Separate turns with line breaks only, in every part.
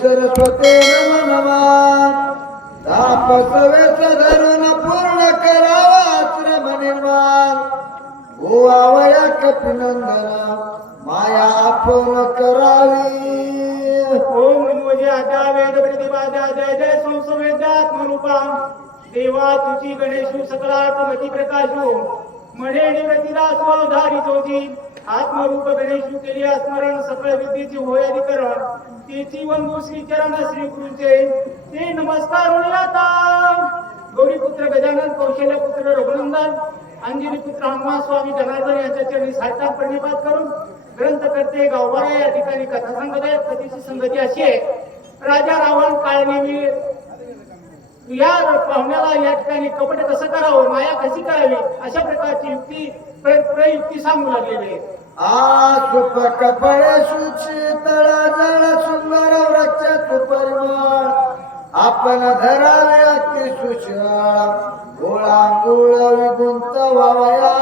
सरस्वते नम नमा. तापसवेच धरून पूर्ण करावा आश्रम निर्माण. गोवावया कपिनंदना माया आपण करावी.
ओम नमोजे आद्या वेद प्रतिपादा जय जय संसवेद्यात्मरूपा देवा तुझी गणेशू सकलात्मती प्रकाशू. मणे आणि प्रतिदास अवधारी जोजी. आत्मरूप गणेशू केली स्मरण सकळ विद्येची होय अधिकरण. तेची वंदू श्री चरण श्री गुरुचे. ते नमस्कार गौरी पुत्र गजानन कौशल्य पुत्र रघुनंदन अंजनी पुत्र हनुमान स्वामी जनार्दन यांच्या चरणी साष्टांग प्रणिपात करून ग्रंथकर्ते गावबारा या ठिकाणी कथा सांगत आहेत. कथेची संगती अशी आहे. राजा रावण काळनेमी या पाहुण्याला या ठिकाणी कपट कसं करावं माया कशी करावी अशा प्रकारची युक्ती प्रयुक्ती सांगू लागलेली आहे.
आ कपडे सुची तळा जळ सुंदर वृक्ष सुपरिमळ आपण धरावे अति सुशाळ गोळा गोळ विगुंत
व्हावया.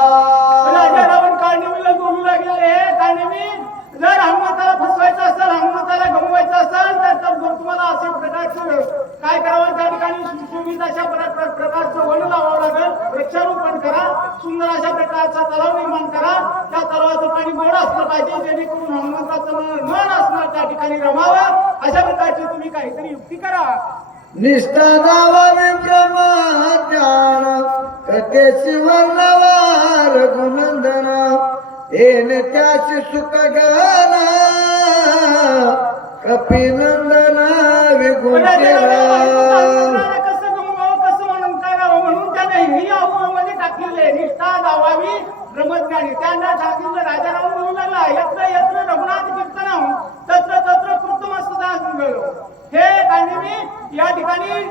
वावया
रावण काळनेमीला लागले लागलेले आहे जर हनुमंताला फसवायचं असेल हनुमंताला गमवायचं असेल तर तुम्हाला अशा प्रकारचं काय करावं? त्या ठिकाणी सुशोभित अशा प्रकारचं वन लावावं लागेल. वृक्षारोपण करा. सुंदर अशा प्रकारचा तलाव निर्माण करा. त्या तलावाचं पाणी गोड असलं पाहिजे जेणेकरून हनुमंताचं मन मन असणार त्या ठिकाणी रमावं. अशा प्रकारची तुम्ही काहीतरी युक्ती करा.
निष्ठा दावावी ब्रह्म ज्ञान कथेची वर्णवार येन त्याची सुख गान कपिनंदन विगुंतेला
कसं कसं म्हणून करावं म्हणून त्याने ही आव्हानामध्ये टाकलेले. निष्ठा गावावी ब्रह्मज्ञानी. त्यांना सांगितलं राजाराम म्हणू लागला. यत्र यत्र रघुनाथ कीर्तनम तत्र तत्र कृतमस्तदा गलो हे कांदिमी या ठिकाणी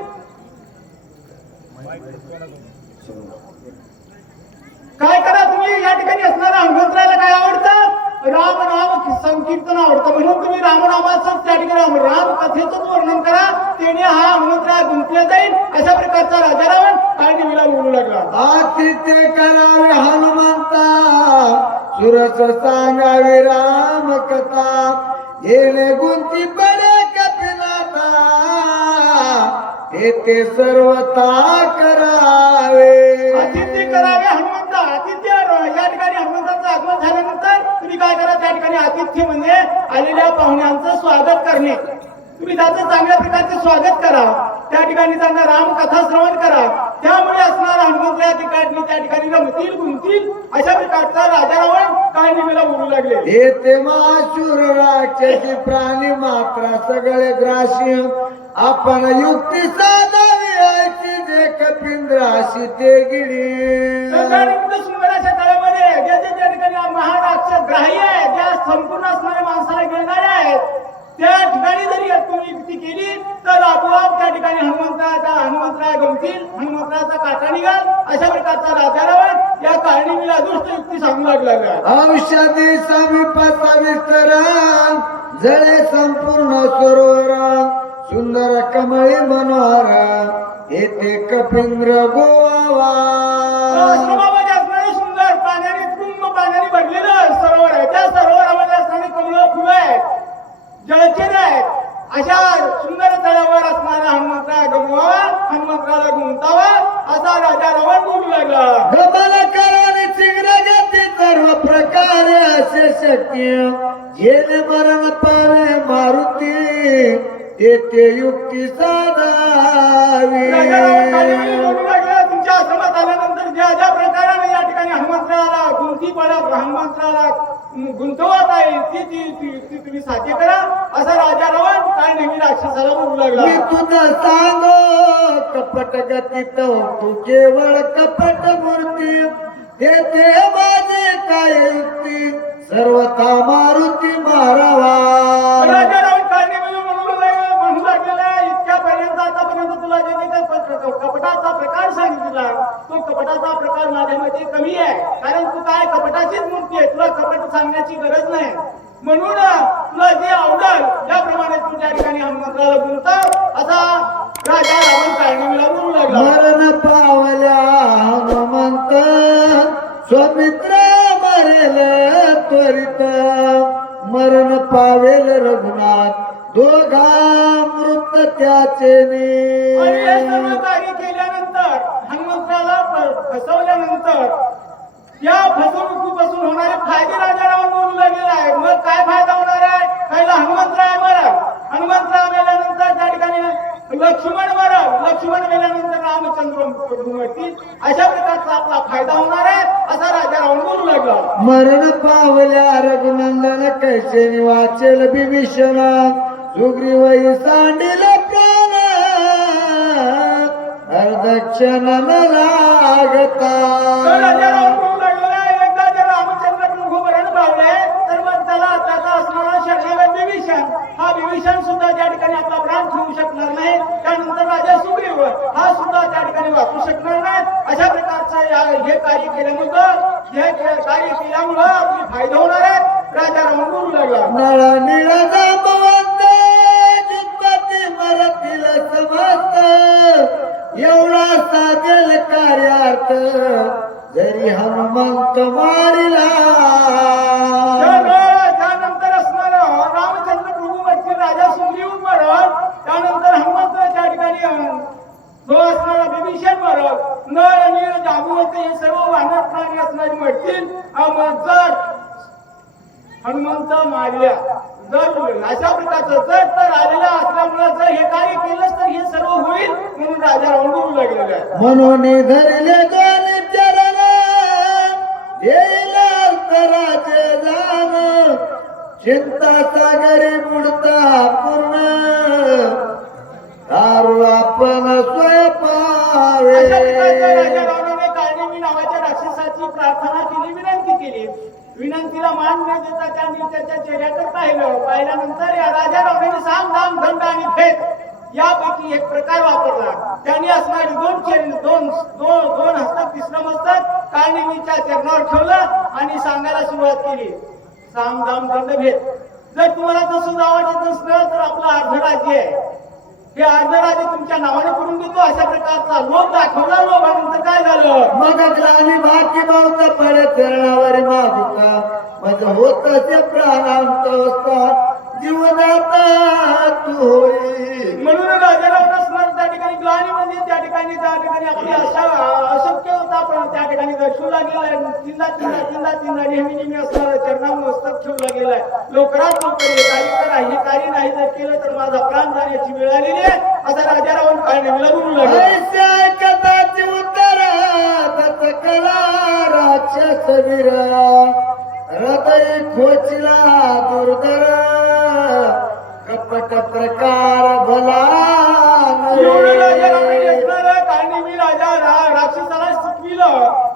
काय करा तुम्ही? या ठिकाणी असणारा हनुमंतराला काय आवडतं? राम नाम संकीर्तन आवडतं. म्हणून तुम्ही रामनामाचं त्या ठिकाणी राम राम कथेच वर्णन करा. त्याने हा हनुमंतराय गुंतला जाईल. अशा प्रकारचा राजा रावण काळनिमीला बोलू लागला.
आतिथ्य करावे हनुमंता. सुरस सांगावी राम कथा येणे गुंती पडे कपिनाथा. येथे सर्वता करावे.
आतिथ्य करावे हनुमंत आतिथ्य या ठिकाणी हनुमंताचं आगमन झाल्यानंतर तुम्ही काय करा त्या ठिकाणी आतिथ्य म्हणजे आलेल्या पाहुण्यांचं स्वागत करणे. तुम्ही त्याचं चांगल्या प्रकारचे स्वागत करा. त्या ठिकाणी त्यांना रामकथा श्रवण करा. त्यामुळे असणारा हनुमंत या ठिकाणी त्या ठिकाणी रमतील गुंतील अशा प्रकारचा राजा रावण काय नेहमीला बोलू लागले
येथे माशूर राक्षसी प्राणी मात्रा सगळे ग्राशी आपण युक्ती साधावी ऐची जे कपिंद्राशी ते गिडी
सरकारने सुंदर अशा तळ्यामध्ये ज्याच्या त्या ठिकाणी महाराष्ट्र ग्राह्य आहे ज्या संपूर्ण असणाऱ्या माणसाला घेणारे आहेत त्या ठिकाणी जरी तुम्ही युक्ती केली तर आपोआप त्या ठिकाणी हनुमंताचा हनुमंतराय गमतील हनुमंतराचा काटा निघाल अशा प्रकारचा राजा रावण या कारणीला दुष्ट युक्ती सांगू लागला
औषधी समीपाचा विस्तर जळे संपूर्ण सरोवर सुंदर कमळी मनोहर येथे कपिंद्र गोवा. युक्ती साधावी
तुमच्या आश्रमात आल्यानंतर ज्या ज्या प्रकाराने या ठिकाणी हनुमंतराला गुंती पडत हनुमंतराला गुंतवत आहे ती ती ती युक्ती तुम्ही साध्य करा. असा राजा रावण काय नेहमी राक्षसाला बोलू लागला.
मी तुझा सांगो कपट तू केवळ कपट मूर्ती. येथे माझे काय युक्ती? सर्वथा मारुती
सांगितला तो कपटाचा प्रकार माझ्यामध्ये कमी आहे. कारण तू काय कपटाचीच मूर्ती आहे. तुला कपट सांगण्याची गरज नाही. म्हणून तुला जे आवडल त्याप्रमाणे तू त्या ठिकाणी हनुमंतराला बोलतो. असा राजा रावण काढण्याला बोलू लागला.
मरण पावल्या हनुमंत स्वमित्र मरेल त्वरित. मरण पावेल रघुनाथ दोघा त्याचे
हे सर्व
ने
कार्य केल्यानंतर हनुमंतराला फसवल्यानंतर या फसवणुकीपासून होणारे फायदे राजा बोलू लागलेला आहे. मग काय फायदा होणार आहे? पहिला हनुमंतराय मरण. हनुमंतराय मेल्यानंतर त्या ठिकाणी लक्ष्मण मरण. लक्ष्मण मेल्यानंतर रामचंद्र मरतील. अशा प्रकारचा आपला फायदा होणार आहे असा राजा रावण बोलू लागला.
मरण पावल्या रघुनंदन कैसे वाचेल बिभीषण सुग्रीवई सांडिला
शरणागत विभीषण. हा विभीषण सुद्धा त्या ठिकाणी आपला प्राण ठेवू शकणार नाही. त्यानंतर राजा सुग्रीव हा सुद्धा त्या ठिकाणी वाचू शकणार नाही. अशा प्रकारचा हे कार्य केल्यामुळं हे कार्य केल्यामुळं आपली फायदा होणार आहे. राजा बोलू लागला.
कार्यार्थ जरी हनुमंत मारिला.
त्यानंतर असणार रामचंद्र प्रभू वरती राजा सुग्रीव मरण त्यानंतर हनुमंत त्या ठिकाणी जो असणारा मरण नळ नीळ जांबुवंत हे सर्व वानर प्राणी असणारी मरतील अं, हनुमंत मारल्या. जर अशा प्रकारचं जर तर आलेला असल्यामुळे जर हे कार्य केलंच तर हे सर्व होईल म्हणून राजा रावण बोलू लागलेला आहे
म्हणून धरले दोन चरण येईल राजे जाण चिंता सागरी बुडता पूर्ण. दारू आपण स्वयंपावे.
राजा रावणाने काळनेमी नावाच्या राक्षसाची प्रार्थना केली विनंती केली. विनंतीला मान न देता त्यांनी त्याच्या चेहऱ्याकडे पाहिलं. पाहिल्यानंतर या राजा रावणाने साम धाम दंड आणि भेद यापैकी एक प्रकार वापरला. त्यांनी असणारी दोन चेहरे दोन दोन दोन हस्तक तिसरं मस्तक काळनेमीच्या चरणावर ठेवलं आणि सांगायला सुरुवात केली. साम धाम दंड भेद. जर तुम्हाला तसं आवडत नसलं तर आपला अर्धराज्य आहे. हे अर्ध राज्य तुमच्या नावाने करून देतो अशा प्रकारचा लोभ दाखवला लोभानंतर काय झालं?
मग ग्लानी बाकी बहुत पडे चरणावर मागुका मज होत ते प्राणांत जीवनात तू होई.
म्हणून राजाराव असणार त्या ठिकाणी ग्लानी म्हणजे त्या ठिकाणी त्या ठिकाणी आपली अशा अशक्य होता पण त्या ठिकाणी दर्शवू लागलेला आहे. चिंता चिंता चिंता नेहमी नेहमी असणार चरणावर मस्तक ठेवला गेलाय लोकरात लवकरात लवकर हे काही करा हे काही नाही जर केलं तर माझा प्राण जाण्याची वेळ आलेली आहे. असा राजारावण काय नेहमीला बोलू लागला
ऐसे उत्तर कला राक्षस वीर. हृदय खोचला दुर्धर कपट प्रकार भला.
एवढं राजा रावणाने
नव्हे.
कारण मी राजा राक्षसाला शिकविलं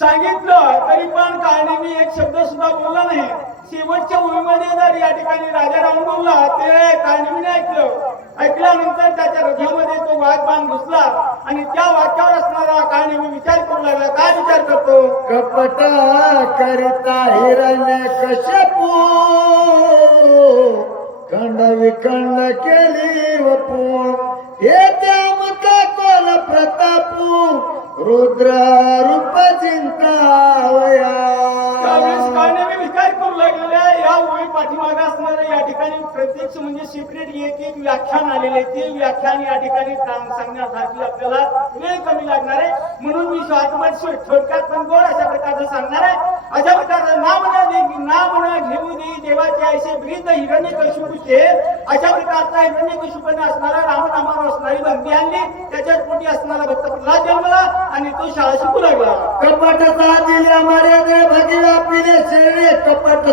सांगितलं तरी पण कारणी मी एक शब्द सुद्धा बोलला नाही शेवटच्या ओळीमध्ये जर या ठिकाणी राजा रावण बोलला ते कारणीने ऐकलं ऐकल्यानंतर त्याच्या हृदयामध्ये तो वाघ बाण घुसला आणि त्या वाक्यावर असणारा काळणी विचार करू लागला काय विचार करतो
कपट करिता हिरण्य कशपू खंड विखंड केली वपू हे त्यामुका कोल प्रतापू रुद्र रूप
वेगवेगळ्या या ओळी पाठीमागे असणारं या ठिकाणी प्रत्यक्ष म्हणजे सेपरेट एक एक व्याख्यान आलेले ते व्याख्यान या ठिकाणी सांगण्यासाठी आपल्याला वेळ कमी लागणार आहे. म्हणून मी स्वातमाशी थोडक्यात पण गोड अशा प्रकारचं सांगणार आहे. अशा प्रकारचं ना म्हणा ना म्हणा घेऊ दे देवाचे ऐसे वृद्ध हिरण्य कशुपूचे अशा प्रकारचा हिरण्य कशुपणे असणारा रामनामावर असणारी बंदी आणली. त्याच्याच पोटी असणारा भक्त प्रल्हाद जन्मला आणि तो शाळा शिकू लागला
कपट साधिले मर्यादे भगिला पिले शरीरे कपाट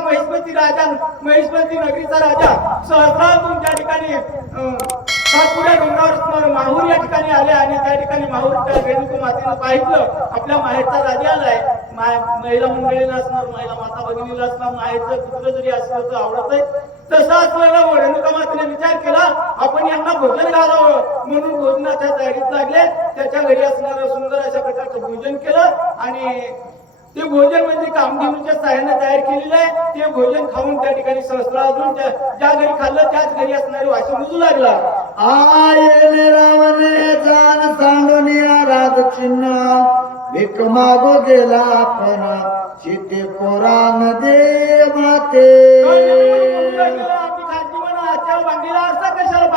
महेशपती राजा महेशपती नगरीचा राजा सहसा त्या ठिकाणी सातपुड्या डोंगरावर माहूर या ठिकाणी आले आणि त्या ठिकाणी माहूरच्या रेणुका मातेनं पाहिलं. आपल्या माहेरचा राजा आलाय. महिला मंडळीला असणार महिला माता भगिनीला असणार माहेरचं पुत्र जरी असलं तर आवडत आहे तसा असलेला रेणुका मातेने विचार केला आपण यांना भोजन घालावं. म्हणून भोजनाच्या तयारीत लागले. त्याच्या घरी असणारं सुंदर अशा प्रकारचं भोजन केलं आणि ते भोजन म्हणजे कामधेनूच्या सहाय्याने तयार केलेलं आहे. ते भोजन खाऊन त्या ठिकाणी सहस्त्र अजून ज्या घरी खाल्लं त्याच घरी असणारे वाशी मुजू लागला.
आयने रावणे जाण सांडून राज चिन्ह मागो गेला पण शिते पोरान दे माते
आपली म्हणा कशाला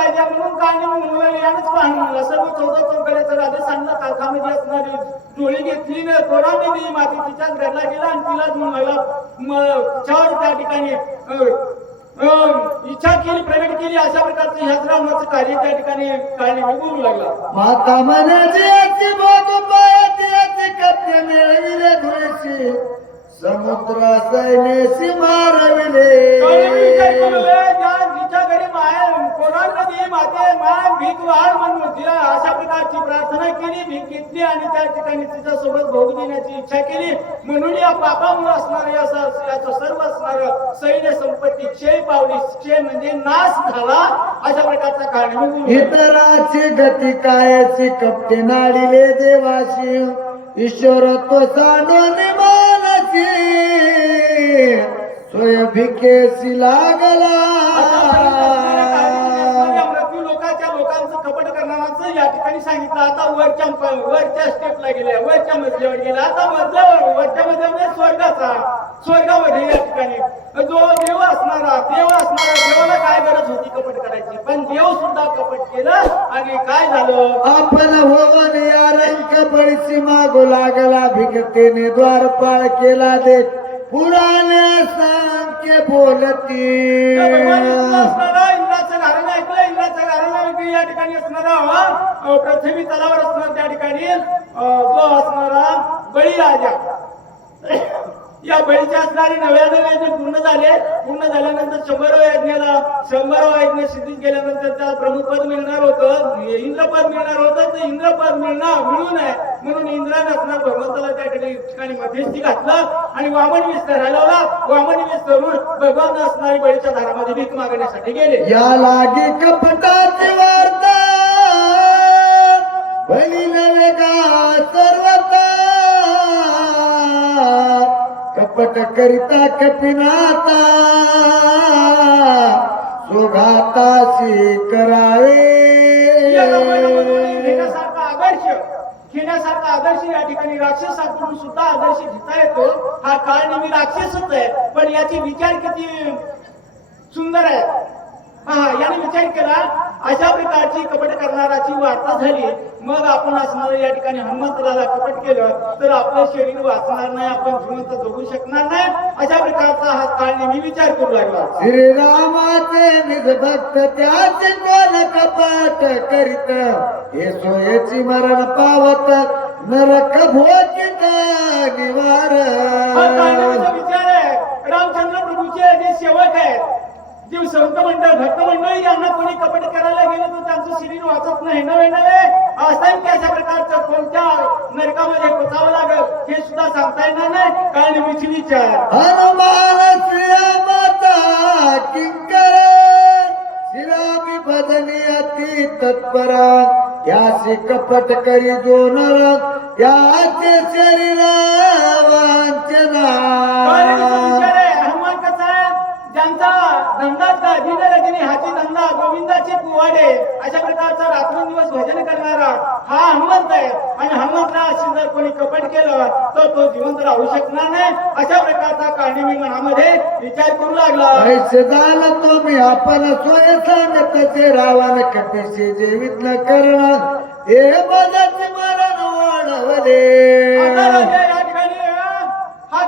पाहिजे म्हणून काढणे म्हणून यानंच पाहणं म्हणलं. सर्व चौदा चौकड्याचं राजा सांगला काखामध्ये असणारी डोळी घेतली ना कोणाने दिली माती तिच्याच घरला गेला आणि तिलाच म्हणून लागला म- तिच्यावर त्या ठिकाणी इच्छा केली प्रगट केली. अशा प्रकारचं ह्याच रावणाचं कार्य त्या ठिकाणी काढणे बोलू लागला.
माता म्हणायची अति भोग पायाची अति कप्य मिळविले समुद्र मारविले.
माय कोणामध्ये माते माय भीक म्हणून तिला अशा प्रकारची प्रार्थना केली भीक घेतली आणि त्या ठिकाणी तिच्या सोबत भोग देण्याची इच्छा केली. म्हणून या पापामुळे असणार याचं सर्व असणार सैन्य संपत्ती क्षय पावली क्षय म्हणजे नाश झाला अशा प्रकारचा कारण
इतराची गती कायची कपटे नाडिले देवाशी ईश्वर तो सांडून मानसी भिकेशी लागला
मृत्यू लोकांच्या लोकांचं कपट करणाराचं या ठिकाणी सांगितलं आता वरच्या वरच्या स्टेपला गेल्या वरच्या मजल्यावर गेला. आता मजल्यावर वरच्या मजल्यामध्ये स्वर्गाचा स्वर्गामध्ये या ठिकाणी. जो देव असणारा देव असणारा देवाला काय गरज होती कपट करायची? पण देव सुद्धा कपट केलं. आणि काय झालं?
आपण होवन या रंग बळीची मागो लागला भिकतेने द्वारपाळ केला दे पुराणे सांख्य बोलती
त्या भगवान विष्णू असणारा इंद्राचं घराणं ऐकलं इंद्राचं घराणं ऐकलं या ठिकाणी असणारा अं, पृथ्वी तलावर असणार त्या ठिकाणी जो असणारा बळी राजा या बळीचे असणारे नव्याने यज्ञ पूर्ण झाले पूर्ण झाल्यानंतर शंभर यज्ञाला शंभर यज्ञ सिद्धीत गेल्यानंतर त्याला प्रमुखपद मिळणार होतं. इंद्रपद मिळणार होतं. तर इंद्रपद मिळणार मिळू नये म्हणून इंद्रान असणार भगवंताला त्या ठिकाणी मध्यस्थी घातलं आणि वामन वेश हलवला वामन वेश धरून भगवान असणारी बळीच्या दारामध्ये भीक मागण्यासाठी गेले.
या लागी कपटाची वार्ता! बली नवे का सर्वता कपट करिता कपिनाता सुघाताशी करावे
आदर्श घेण्यासारखा आदर्श या ठिकाणी राक्षसाकडून सुद्धा आदर्श घेता येतो हा काळ नेहमी राक्षसच आहे पण याचे विचार किती सुंदर आहे हा याने विचार केला अशा प्रकारची कपट करणाराची वार्ता झाली. मग आपण असणार या ठिकाणी हनुमंतराला कपट केलं तर आपलं शरीर वाचणार नाही आपण जिवंत जगू शकणार नाही. अशा प्रकारचा हा काळ नेहमी विचार करू लागला.
श्रीरामाचे निज भक्त त्याचे कोण कपाट करीत? हे सोयेची मरण पावत नरक भोगित निवार
विचार आहे. रामचंद्र प्रभूचे जे सेवक आहेत जे संत मंडळ भक्त मंडळी यांना कोणी कपट करायला गेलं तर त्यांचं शरीर वाचत नाही नव्हे नव्हे असंख्य अशा प्रकारचं कोणत्या नरकामध्ये पोचावं लागेल हे सुद्धा सांगता येणार नाही. काळनेमीची विचार.
हनुमान श्रीरामाचा किंकर श्रीरामी भजनी अति तत्पर कपट करी जो नर याचे शरीर वांचना
काळनेमीचा विचार आहे हनुमान कसा आहे ज्यांचा धंदाच का? दिन रजनी हाती धंदा गोविंदाचे कुवाडे. अशा प्रकारचा रात्रंदिवस भजन करणारा हा हनुमंत आहे. आणि हनुमंतला जर कोणी कपट केलं तर तो जिवंत राहू शकणार नाही. अशा प्रकारचा काळणी मी मनामध्ये विचार करू लागला.
ऐसे झालं तुम्ही आपण सोय सांगत ते रावण कपिशी जेवित न करण हे मदत मरण वाढवले
आता राजा या ठिकाणी अं,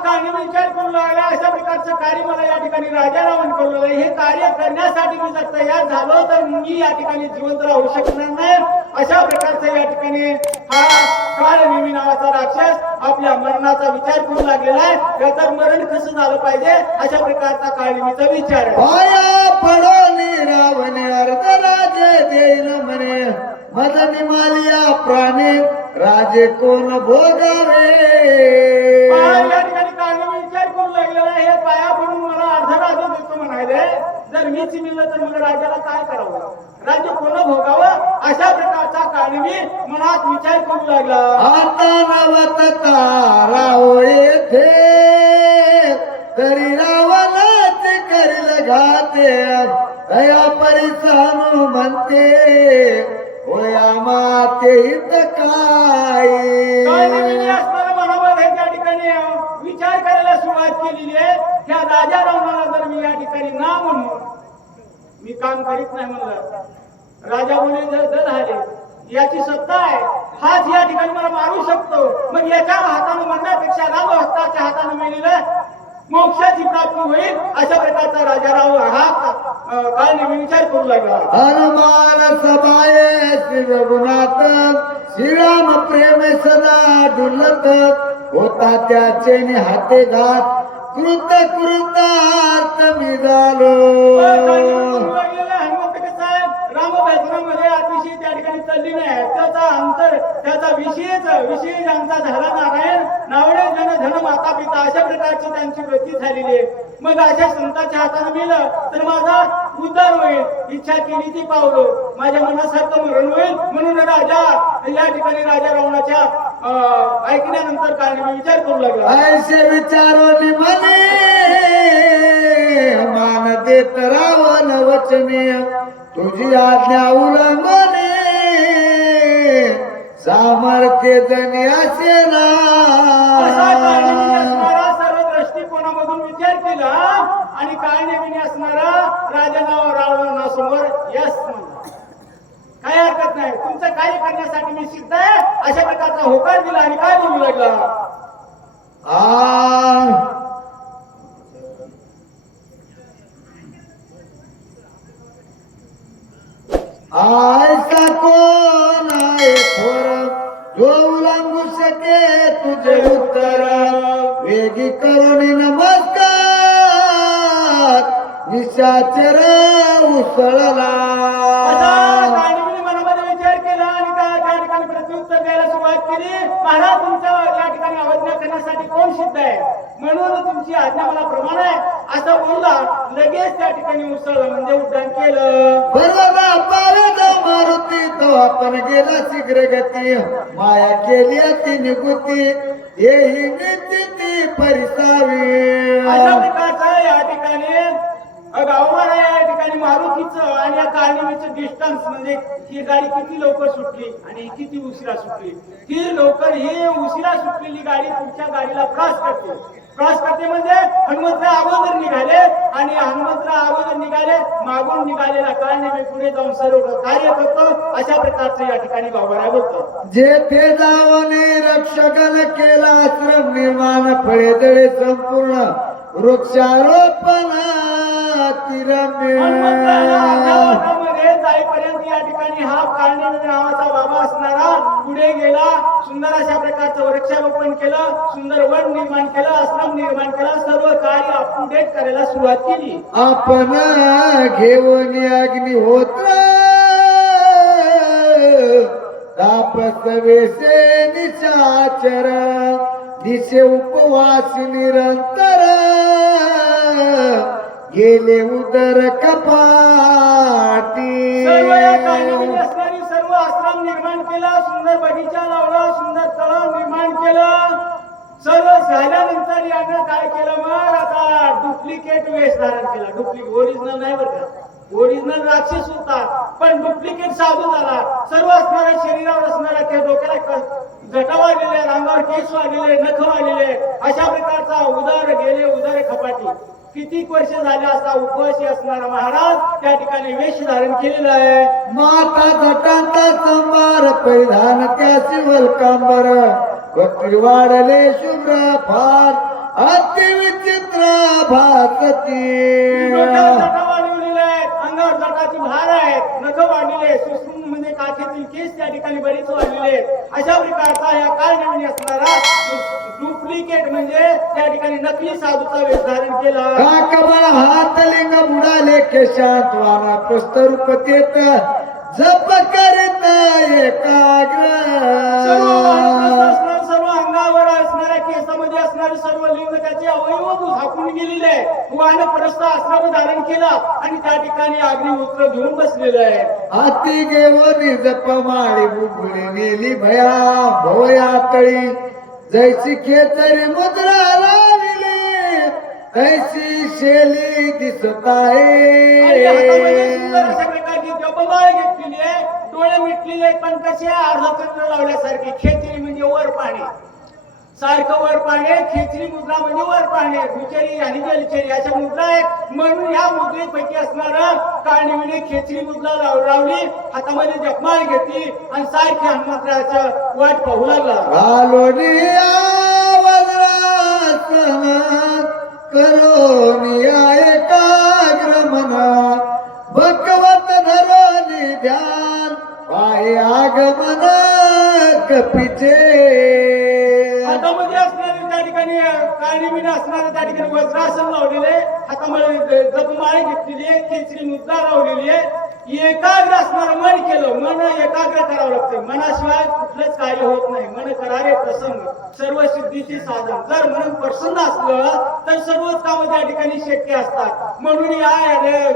काळणी विचार करू लागला अशा प्रकारचं कार्य मला या ठिकाणी राजा रावण करू लागले हे कार्य करण्यासाठी मी जर तयार झालो तर मी या ठिकाणी जिवंत राहू शकणार नाही. अशा प्रकारचं या ठिकाणी हा काळ नेहमी नावाचा राक्षस आपल्या मरणाचा विचार करू लागलेला आहे. याचं मरण कसं झालं पाहिजे? अशा प्रकारचा काळनीचा विचार
रावणे अर्ध राजे देईल म्हणे. मदनी मालिया प्राणे राजे कोण भोगावे?
काढणे विचार करू लागलेला आहे हे पाया पडून मला अर्ध राज्य देतो म्हणाले जर मीच मिळलं तर मग राजाला काय करावं? राज्य कोण भोगावं? अशा प्रकारचा काळवी मनात विचार करू लागला.
आता नवत ताराओ येथे. तरी रावणाच करील घाते. दया परिसानु म्हणते. होया माते हित
काय मनामध्ये त्या ठिकाणी. विचार करायला सुरुवात केलेली आहे. त्या राजा रावणाला जर मी या ठिकाणी ना म्हणून मी काम करीत नाही म्हणलं. राजा बोले जर झाले. याची सत्ता आहे. हाच या ठिकाणी मला मारू शकतो. मग याच्या हाताने म्हणण्यापेक्षा राम हस्ताच्या हाताने मेलेलं मोक्षाची प्राप्ती होईल अशा प्रकारचा राजाराव हा काल नेहमी विचार करू लागला.
हनुमान सभाये श्री रघुनाथ श्रीराम प्रेम सदा डुलत होता त्याचे हाते घात. कृत कृतार्थ मी झालो.
अतिशय त्या ठिकाणी चालली नाही त्याचा अंतर त्याचा झाला नारायण नावडे जन धन माता पिता अशा प्रकारची त्यांची वृत्ती झालेली आहे. मग अशा संतांच्या हाताने मिळलं तर माझा उद्धार होईल. इच्छा केली ती पावलो. माझ्या मनासारखं मरण होईल. म्हणून राजा या ठिकाणी राजा रावणाच्या अं, ऐकण्यानंतर काय मी विचार करू लागला.
ऐसे विचारोनी मने मान देत रावण वचने तुझी आज्ञा उल्लंघने सामर्थ्य जनी असे ना.
सर्व दृष्टिकोनामधून विचार केला आणि काळनेमिनी असणारा राजानाव रावणासमोर यस काय हरकत नाही. तुमचं कार्य करण्यासाठी मी सिद्ध आहे. अशा प्रकारचा होकार दिला आणि काय बोलू लागला
आ. ऐसा कोण आहे थोर? जो उलांगू शके तुझे उत्तर. वेगी करुणी नमस्कार. निशाचर उसळला
असा काळनेमिनी मनामध्ये विचार केला आणि त्या त्या ठिकाणी प्रत्युत्तर केली. महाराज तुमच्या या ठिकाणी अवज्ञा करण्यासाठी कोण सिद्ध आहे? म्हणून तुमची आज्ञा मला प्रमाण आहे. असं बोलला लगेच त्या ठिकाणी उसळलं म्हणजे उड्डाण केलं.
मारुती तो आपण गेला शीघ्र गती माया केली अति निगुती येही नीती ती परिसावी.
अशा प्रकारचं या ठिकाणी गावाला या ठिकाणी मारुतीचं आणि या काळनिमीचं डिस्टन्स म्हणजे ही गाडी किती लवकर सुटली आणि किती उशिरा सुटली? ती लवकर ही उशिरा सुटलेली गाडी तुमच्या गाडीला क्रॉस करते. क्रॉस करते म्हणजे हनुमंतराव अगोदर निघाले आणि हनुमंतराव अगोदर निघाले मागून निघालेला काळनेमी पुढे जाऊन सर्व कार्य करतो. अशा प्रकारचं या ठिकाणी गावाला बोलतो
जेथे जावने रक्षकन केला आश्रम निर्माण फळे संपूर्ण वृक्षारोपण
मध्ये जाईपर्यंत या ठिकाणी हा काळनेमी नावाचा बाबा असणारा पुढे गेला. सुंदर अशा प्रकारचं वृक्षारोपण केलं सुंदर वन निर्माण केलं आश्रम निर्माण केला सर्व कार्य अप टू डेट करायला सुरुवात केली.
आपण घेऊन अग्निहोत्र तापस वेसे निशाचर दिसे उपवास निरंतर. गेले उदर कपाटी.
सर्व या असणारी सर्व आश्रम निर्माण केला सुंदर बगीचा लावला सुंदर तलाव निर्माण केलं. सर्व झाल्यानंतर यानं काय केलं मग आता डुप्लिकेट वेश धारण केला. डुप्लिकेट ओरिजिनल नाही बरं का? ओरिजिनल राक्षस होता पण डुप्लिकेट साधू झाला. सर्व असणाऱ्या शरीरावर असणाऱ्या त्या डोक्याला जटा वाढलेले अंगावर केस वाढलेले नख वाढलेले अशा प्रकारचा उदार गेले उदार खपाटी कितीक वर्ष झाले असा उपवासी असणारा महाराज? त्या ठिकाणी वेश धारण केलेला आहे.
माता जटांचा संभार परिधान त्याची वलकांबर भक्ती वाढले शुभ्र फार अति विचित्र भासती
अंगावर जटाची भार आहेत नख वाढलेले सुसरून काखेतील केस त्या ठिकाणी बरेच वाढलेले आहेत. अशा प्रकारचा या नवीन असणारा डुप्लिकेट म्हणजे त्या ठिकाणी नकली साधूचा वेश धारण केला.
काकबळ हात लिंग बुडाले केशात वाना प्रस्तरूपतेत जप करीत एकाग्र
असणार, सर्व लिंग त्याचे अवयव झाकून गेलेले आहे. वानप्रस्थ आश्रम धारण केला आणि त्या ठिकाणी अग्निहोत्र घेऊन बसलेलं आहे.
हाती घेऊन जप माळी बुबुळी नेली भया भोया तळी. जैसी खेचरी मुद्रा लाविली तैसी शेली दिसत आहे.
जपमाळ घेतलेली आहे. डोळे मिटलेले पण कसे अर्धचंद्र लावल्यासारखे खेचरी म्हणजे वर पाणी. सारखं वर पाहणे खेचरी मुद्रा म्हणजे वर पाहणे विचारी आणि जलचरी अशा मुद्रा आहेत. म्हणून या मुद्रेपैकी असणार काळणीने खेचरी मुद्रा लाव- लावली हातामध्ये जपमाळ घेतली आणि सारखी हनुमंतराचं वाट पाहू लागला.
घालोनिया वज्रासन एकाग्र मना भगवत धरोनी ध्यान पाय आगमन कपिचे.
असणारे त्या ठिकाणी काळणीने असणारे त्या ठिकाणी वज्रासन लावलेले हातामध्ये जपमाळ घेतलेली आहे केसरी मुद्रा लावलेली आहे. एकाग्र असणारं मन केलं मन एकाग्र करावं लागतं. मनाशिवाय कुठलंच कार्य होत नाही. मन करारे प्रसन्न सर्व सिद्धीचे साधन. जर मन प्रसन्न असलं तर सर्वच कामं त्या ठिकाणी शक्य असतात. म्हणून या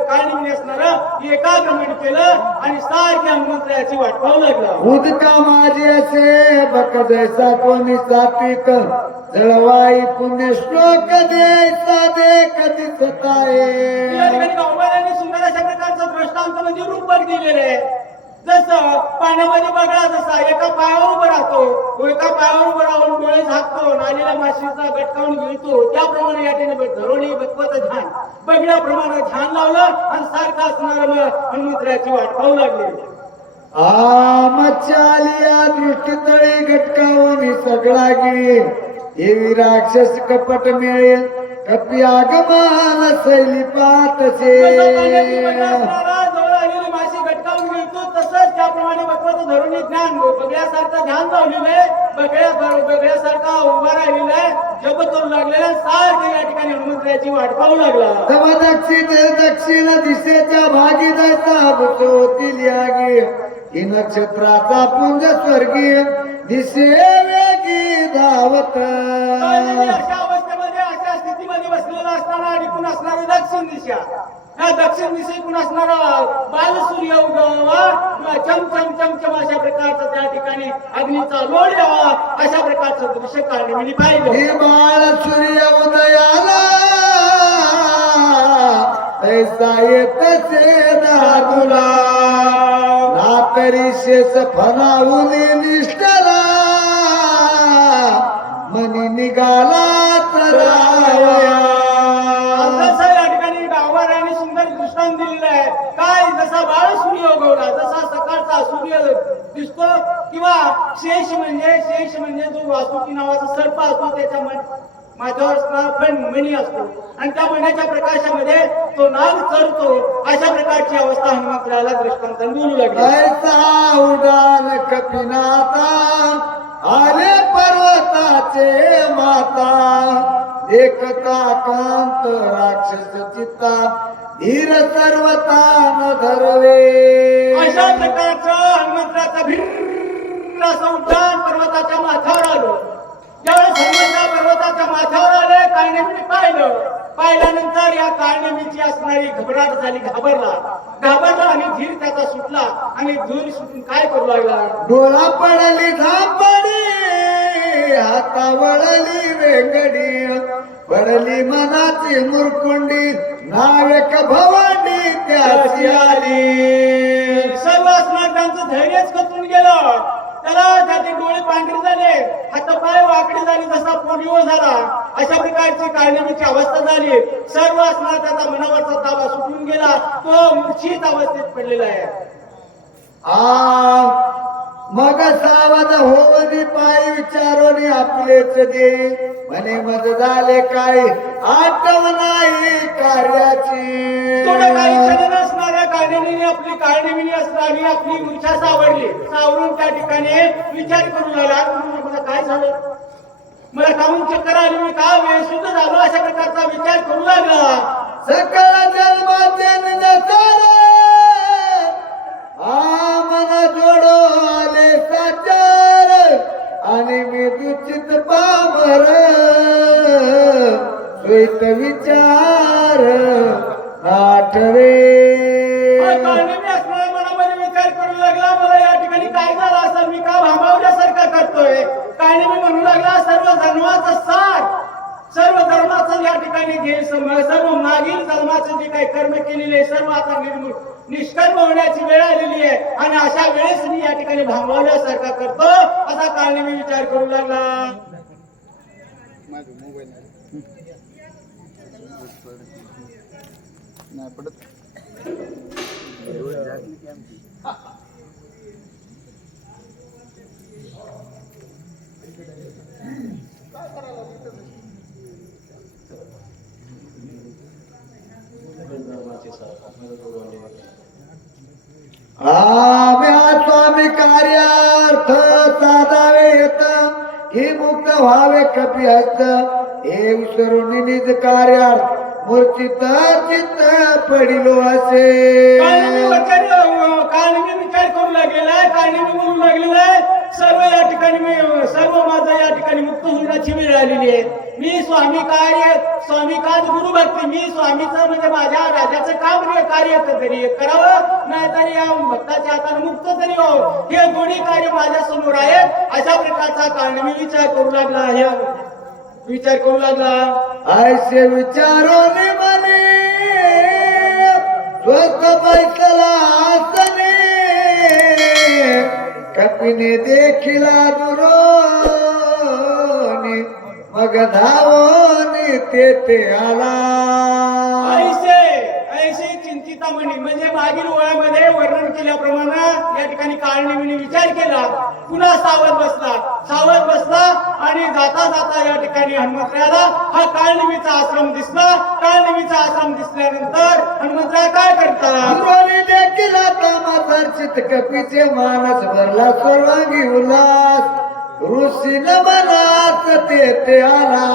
काळणीने असणारं? एकाग्र मन केलं आणि सारख्या हनुमंतराची वाट पाहू लागलं.
उदका माझी असे बक जैसा कोणी सात्विक जळवाई पुण्य श्लोक द्यायचा दे कधी सताये
सुंदर अशा प्रकारचं म्हणजे रूपक दिलेलं आहे जसं पाण्यामध्ये बघा जसा एका पायावर उभं राहतो एका पायावर उभं राहून डोळे झाकतो आलेल्या माशीचा गटकावून घेतो त्याप्रमाणे या ठिकाणी धरोणी बघवत ध्यान बघण्याप्रमाणे ध्यान लावलं आणि सारखं असणार मग हनुमंतराची वाट पाहू लागली.
आमच्यालिया दृष्टी तळी घटकावून सगळा गिरी हे राक्षस कपट मिळेल. कपी आगमान सैली पातसे
माशी घटकावून मिळतो तसंच त्याप्रमाणे बघवत धरून ज्ञान बघण्यासारखं ध्यान लावलेलं आहे बघ्या बघण्यासारखा उभा राहिलेला आहे जप करू लागलेला आहे. या ठिकाणी हनुमंतराची वाट पाहू लागला
तव दक्षिण दक्षिण दिशेच्या भागी जायचा होतील यागी ही नक्षत्राचा पुंज स्वर्गीय दिसे वेगी धावत
आणि अशा अवस्थेमध्ये अशा स्थितीमध्ये बसलेला असताना आणि कुण असणारी दक्षिण दिशा. या दक्षिण दिशेतून असणारा बाल सूर्य उगवावा चम चम चम चम अशा प्रकारचं त्या ठिकाणी अग्नीचा लोड यावा. अशा प्रकारचं दृश्य काढणे पाहिलं.
हे बाल सूर्य उदयाला ऐसा येतसे दादुला नातरी शेष फनावली निष्ठला. मनी निघाला प्रदाया
जसं या ठिकाणी गावाऱ्याने सुंदर दृष्टांत दिलेलं आहे काय जसा बाळ सूर्य उगवला जसा सकाळचा सूर्य दिसतो किंवा शेष म्हणजे शेष म्हणजे जो वासुकी नावाचा सर्प असतो त्याच्या माझ्यावर पण मणी असतो. आणि त्या मण्याच्या प्रकाशामध्ये तो नाग चरतो. अशा प्रकारची अवस्था हनुमंतराला दृष्टांत बोलू लागला.
उडान कपिनाता आले पर्वताचे माता. एकता कांत राक्षस चित्ता धीर सर्वता न धरवे
अशा प्रकारचं हनुमंतराचा भिन्न असं उड्डाण पर्वताच्या माथ्यावर आलो. ज्यावेळेस पर्वताच्या माथ्यावर आले काळनेमीने पाहिलं. पाहिल्यानंतर या काळनेमीची असणारी घबराट झाली घाबरला. घाबरला आणि धीर त्याचा सुटला. आणि धूर सुटून काय करू लागला?
डोळा पडली झापडी हाता वळली वेगडी पडली मनाची मुरकुंडी. नावेक भवानी त्याची आली.
सर्व असणार त्यांचं धैर्यच खचून गेलं. त्याला त्याचे डोळे पांढरे झाले हातपाय वाकडे झाले जसा पोलिओ झाला. अशा प्रकारची काळणीची अवस्था झाली. सर्व असणार त्याचा मनावरचा ताबा सुटून गेला. तो मूर्छित अवस्थेत पडलेला आहे.
आ मग सावध होवनी पाय विचारोनी आपलेच दे. म्हणे मग झाले काय आठव नाही कार्याची.
असणाऱ्या आपली काळणीमिनी असणारी आपली मूर्छा सावरली. सावरून त्या ठिकाणी विचार करू लागला. "अरे म्हणून मला काय झालं? मला काहून चक्कर आली मी का वेळशुद्ध झालो? अशा प्रकारचा विचार करू लागला.
सकळ जन्माचे आमन जोडो आले आणि मी दुचित पामर. श्वेत विचार आठवे.
विचार करू लागला मला या ठिकाणी काय झालं असं मी का भांबावल्यासारखा करतोय? काय मी म्हणू लागला सर्व धर्माचा सार. सर्व धर्माचं या ठिकाणी घेर सर्व मागील धर्माचं जे काही कर्म केलेले सर्व आता निर्मूल निष्कर्म होण्याची वेळ आलेली आहे. आणि अशा वेळेस मी या ठिकाणी भांबवल्यासारखा करतो. असा काळणी मी विचार करू लागला.
नाही पडत.
आम्या स्वामी कार्यार्थ साधावे येत ही मुक्त व्हावे कपी हस्त हे विसरून निज कार्यार्थ मूर्तीत चित्त पडिलो असे.
काल हो, हो. मी विचार करू लागलेला आहे काळणी मी बोलू लागलेला आहे. सर्व या ठिकाणी सर्व माझं या ठिकाणी मुक्त होण्याची वेळ आलेली आहे. मी स्वामी कार्य स्वामी काज गुरु भक्ती मी स्वामीचं म्हणजे माझ्या राजाचं काम कार्य तरी करावं नाहीतरी या भक्ताच्या हाताने मुक्त तरी व्हावं. हे दोन्ही कार्य माझ्यासमोर आहेत. अशा प्रकारचा कारण मी विचार करू लागला आहे. विचार करू लागला.
ऐसे विचारो मने स्वस्त बैसला आसने कपिने देखिला दुरोनी मग धावोनी तेथे आला.
ऐसे ऐसे चिंतिता म्हणी म्हणजे मागील ओळ्यामध्ये वर्णन केल्याप्रमाणे या ठिकाणी काळनिमीने विचार केला. पुन्हा सावध बसला. सावध बसला आणि जाता जाता या ठिकाणी हनुमंतराला हा काळनिमीचा आश्रम दिसला. काळनिमीचा आश्रम दिसल्यानंतर हनुमंतराय काय करतात?
मानस भरला सर्वांगी उल्हास ऋषी
जाता
आला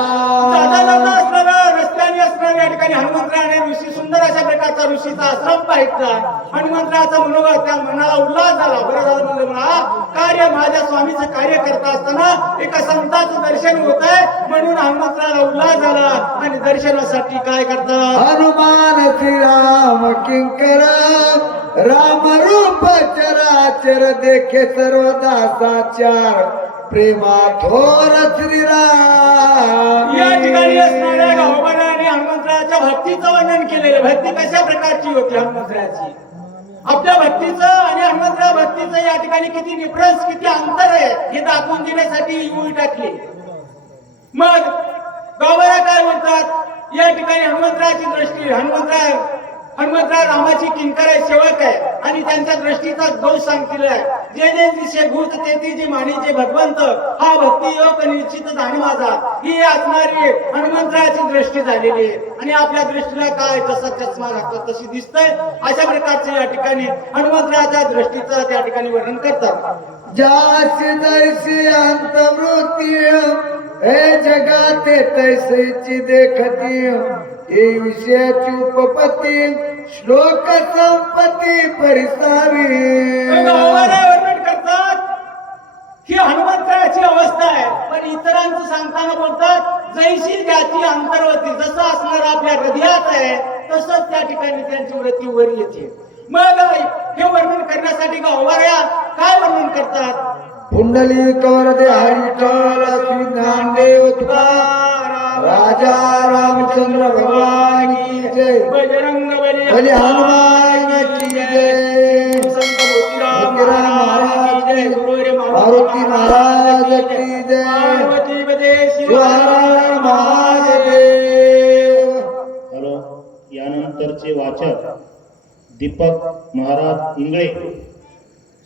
असणारा या ठिकाणी हनुमंतराने ऋषी सुंदर अशा प्रकारचा ऋषीचा आश्रम पाहिला हनुमंतराचा मनोभाव त्या मनाला उल्हास झाला. बरं झालं म्हणजे म्हणा कार्य माझ्या स्वामीचं कार्य करता असताना एका संताचं दर्शन होत आहे म्हणून हनुमंतराला उल्हास झाला आणि दर्शनासाठी काय करतात?
हनुमान श्रीराम किंकर राम रूप चराचर देखे सर्वदा साचार. प्रेमा थोर श्रीराम.
या ठिकाणी असणाऱ्या गावकऱ्यांनी हनुमंतराच्या भक्तीचं वर्णन केलेलं भक्ती कशा प्रकारची होती हनुमंतराची आपल्या भक्तीचं आणि हनुमंतराव भक्तीचं या ठिकाणी किती डिफरन्स किती अंतर आहे हे दाखवून देण्यासाठी येऊन टाकले टाकली. मग गावाला काय म्हणतात या ठिकाणी हनुमंतराची दृष्टी हनुमंतराव हनुमंतराव रामाची किंकर आहे शेवट आहे. आणि त्यांच्या दृष्टीचा दोष सांगितलेला आहे. जे जे तिचे भूत ते तिचे माणीचे भगवंत हा भक्ती योग निश्चित जाण माझा. ही असणारी हनुमंतराची दृष्टी झालेली आहे. आणि आपल्या दृष्टीला काय जसा चष्मा लागतो तशी दिसतंय. अशा प्रकारचे या ठिकाणी हनुमंतराच्या दृष्टीचं त्या ठिकाणी वर्णन करतात.
जासी दर्शी अंतवृत्ती हे जगाते तैसेची देखती हे विषयाची उपपत्ती श्लोक संपत्ती परिसावी.
करतात. ही हनुमंतराची अवस्था आहे. पण इतरांचं सांगताना बोलतात जैशी ज्याची अंतर्वती जसं असणार आपल्या हृदयात आहे तसंच त्या ठिकाणी त्यांची वृत्ती वर येते. मग हे वर्णन करण्यासाठी गाववाऱ्या काय वर्णन करतात?
पुंडली कवरदे हरिठल श्री ज्ञानदेव तुकाराम राजा रामचंद्र भगवान की जय।
बजरंग बली
बली हनुमान की जय।
संत महाराज की जय गुरुवारी
मारुती महाराज की जय.
पार्वती पदे
शिवहर महादेव।
हॅलो यानंतरचे वाचक दीपक महाराज इंगळे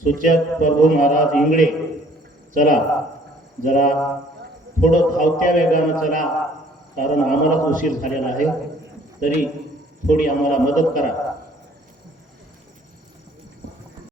सूचक प्रभू महाराज इंगळे. चला जरा थोडं धावत्या वेगानं चला. कारण आम्हालाच उशीर झालेला आहे. तरी थोडी आम्हाला मदत करा.